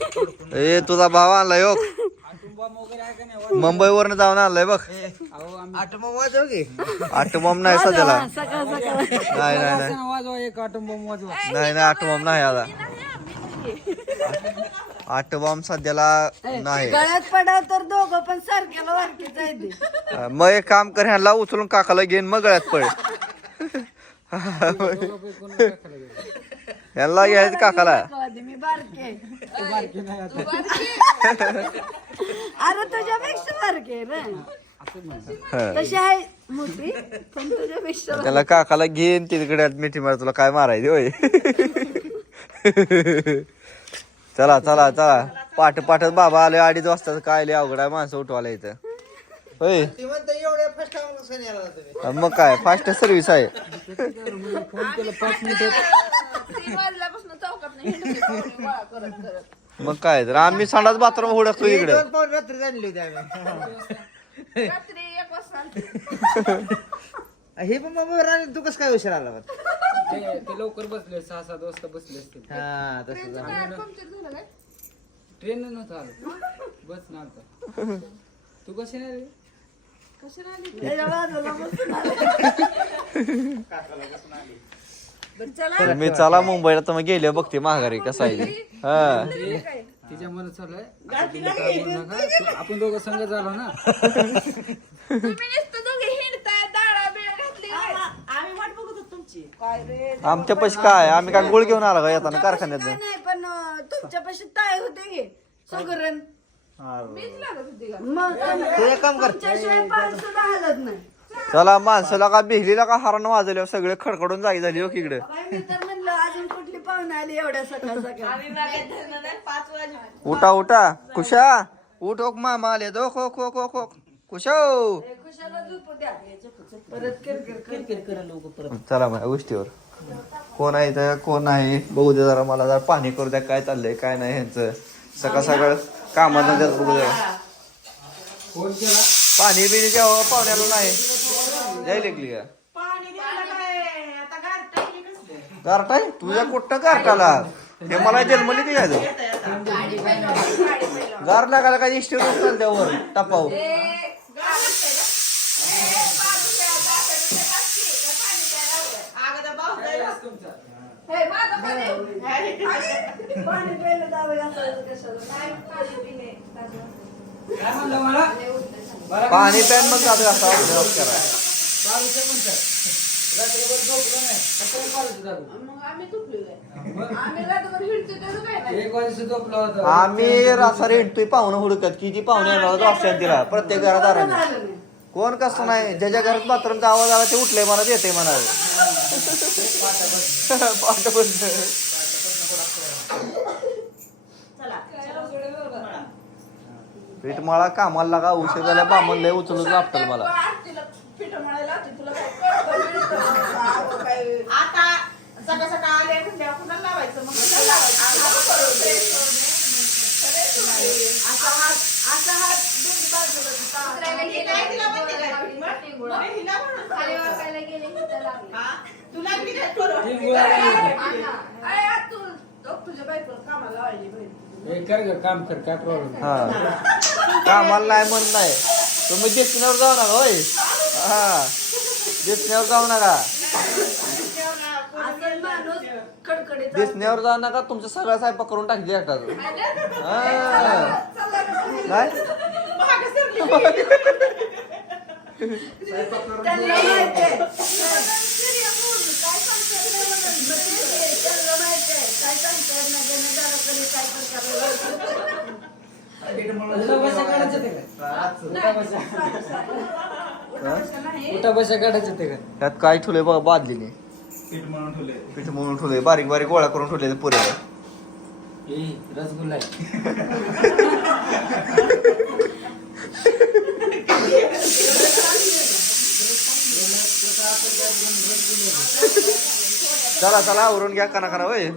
ए तुझा भाव आणलाय हो. मुंबई वरन जाऊन आणलाय बघ. आटोमा वाजव की. नाही सध्याला. नाही नाही नाही. नाही नाही आटोमम नाही आता आटोबॉम्ब सध्याला नाही. गळ्यात पडाव तर दोघं पण सारख्याला वारकी जायचे मग एक काम कर ह्याला उचलून काकाला घेईन मग गळ्यात पड. ह्याला घ्यायचं काकाला. अरे तुझ्यापेक्षा बारके हं. तशी आहे मोठी पण तुझ्यापेक्षा त्याला काकाला घेईन तिकडे मिठी मार तुला काय मारायची होय? चला चला चला. पाठ पाठत बाबा आले अडीच वाजता काय लय अवघड आहे माणसं उठवायला इथं. होय? ती म्हणते एवढ्या फर्स्ट टाइम कसं यायला तुम्ही. आणि मग काय फास्ट सर्व्हिस आहे. फोन केलं पाच मिनिटं. तीन वाजल्यापासून चौकात नाही हिंडते पाहुणे गोळा करत करत मग काय तर? आम्ही संडास बाथरूम हुडकतो इकडे. दोन पाऊन रात्री आणली होती आम्ही. रात्री एक वाजता आलते. हे पण मग राणी तू कसं काय उशीर आला? मग? ते लवकर बसले सहा सात वाजता बसले असतील हा तसं झालं. ट्रेन नव्हतं आलं. बस ना आता तू कशी नाही रे कशाला आली. तर मी चला मुंबईला तर मग गेले बघते माघारी कसं आहे ते. हा. तिच्या मनात चालू आहे. आपण काय बोलू नका. तू- आपण दोघं संघ झालो ना. तुम्ही नुसतं दोघे हिंडताय दाळा बिळ घातली काय? आम्ही वाट बघत होतो तुमची. काय रे आमच्या पैसे काय? आम्ही काय गुळ घेऊन आला का येताना कारखान्यात? काय नाही पण अं, तुमच्यापाशी ताय होते गे सगळं. मग तुमच्याशिवाय पाय सुद्धा हलत नाही. चला माणसाला का बिहलीला का हरण वाजवल्यावर सगळे खडखडून जागी झाली हो इकडे? बाई, मी तर म्हणलं अजून कुठली पाहुणे आली एवढ्या सकाळ सकाळ? आम्ही मागे धरणं नाही पाच वाजे उठा उठा. कुशा? उठ ओक मामा आले. दो खो खो खो खो. कुशो? खुशाला झोपू द्या. परत किरकिर कर चला माझ्या गोष्टीवर. कोण आहे इथं? कोण नाही बघू दे जरा मला. जरा पाणी करू द्या. काय चाललंय काय नाही ह्यांचं. सकाळ सकाळ कामात बघू द्या पाणी बिणी द्यावं पाहुण्याला नाही. एकली का? गारटाय तुझ्या कुठं गारटाला हे मला जन्मली ती घ्यायचं गार लागायला काय इष्ट चालते त्यावर? टपाव. हे माझं पाणी. पाणी प्यायला जावं असायचं कशाला? काय पाणी पिणे. काय म्हणलं मला? मला? पाणी प्यान मग जातो असा करा. बाळूचं म्हणतात. रात्रभर झोपलं नाही. कसं बाळूचं झालं. मग आम्ही झोपलो काय? आम्ही रात्रभर हिंडतोय त्याचं काय नाही. एक वाजता झोपला होता. आम्ही रासा रेंटतोय पाहुणं हुडकत की जी पाहुणे येणार वाजता तिला प्रत्येक घरात नाही. कोण कसं नाही ज्याच्या घरात बाथरूमचा आवाज आला ते उठले म्हणत येते म्हणा. पीठ मळा कामाला लागा उशीर झाल्या बामण लय उचलून लागतं मला आरतीला पिठं मळायला लावते. तुला काय कळतं मिळतं? काय? आता सकाळ सकाळ आले कुणाला लावायचं? मग कुणाला लावायचं? असा हात असा हात दोन्ही बाजूला हिला काय तुझ्या कामाला बहीण. हे कर ग काम कर काय प्रॉब्लेम हा. कामाला नाही म्हणत नाही. तुम्ही दिसण्यावर जाऊ नका होय. हा. दिसण्यावर जाऊ नका. दिसण्यावर जाऊ नका तुमचं सगळं स्वयंपाक करून टाकली हा. काय. काय काय उठा बशा काढायचं ते का? उठा बशा काढायचं ते का? त्यात काय ठेवलंय बघा बादलीने. पीठ म्हणून ठेवलंय. बारीक बारीक गोळा करून ठेवले पुरे रसगुल्ला चला चला आवरून घ्या काना काना वय